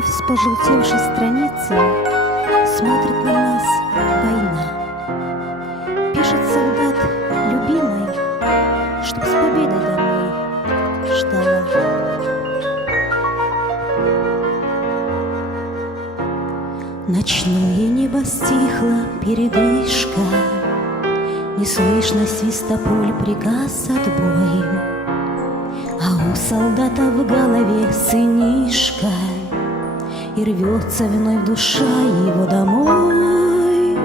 Вновь с пожелтевшей страницы смотрит на нас война. Пишет солдат любимой, чтоб с победой домой ждала. Ночное небо стихло, передышка, не слышно свиста пуль, приказ отбой. А у солдата в голове сынишка, и рвется вновь душа его домой.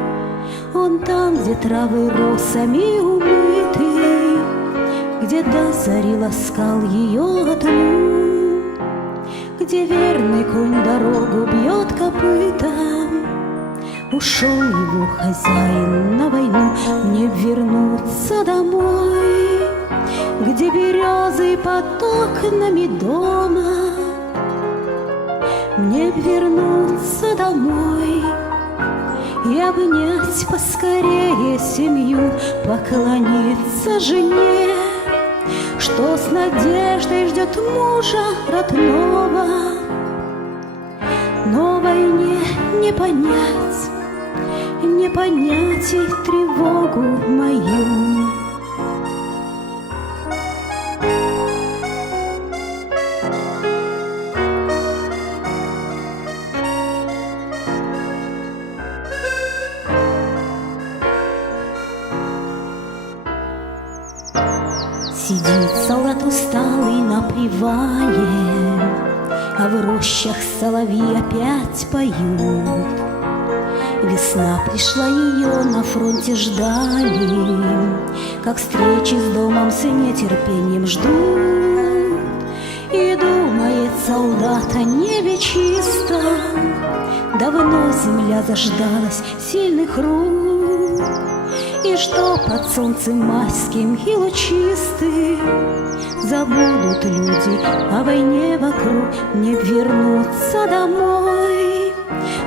Он там, где травы росами умыты, где до зари ласкал ее тьму, где верный конь дорогу бьет копытом. Ушел его хозяин на войну, не вернуться домой, где березы под окнами дома. Мне вернуться домой и обнять поскорее семью, поклониться жене, что с надеждой ждет мужа родного. Но войне не понять, не понять и тревогу мою. Сидит солдат усталый на привале, а в рощах соловьи опять поют. Весна пришла, ее на фронте ждали, как встречи с домом с нетерпением ждут. И думает солдат о небе чисто, давно земля заждалась сильных рук. И что под солнцем майским и лучистым забудут люди о войне вокруг, не вернуться домой,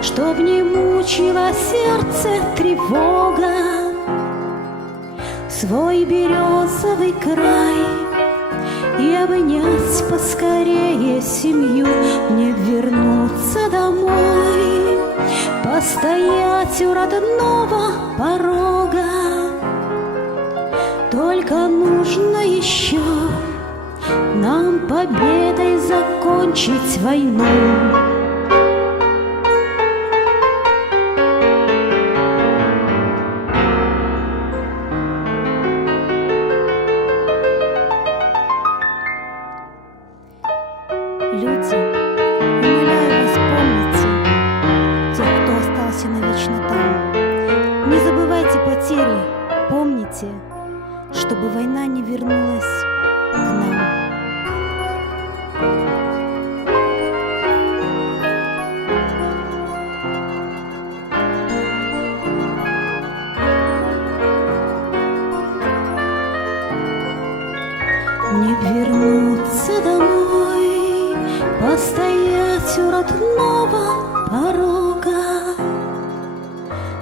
чтоб не мучила сердце тревога. Свой березовый край и обнять поскорее семью, не вернуться домой, постоять у родного порога. Только нужно еще нам победой закончить войну. Люди, умоляю вас, помните тех, кто остался навечно там. Не забывайте потери, помните, чтобы война не вернулась к нам. Не вернуться домой, постоять у родного порога.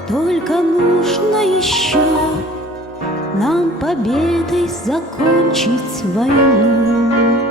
Только нужно еще нам победой закончить войну.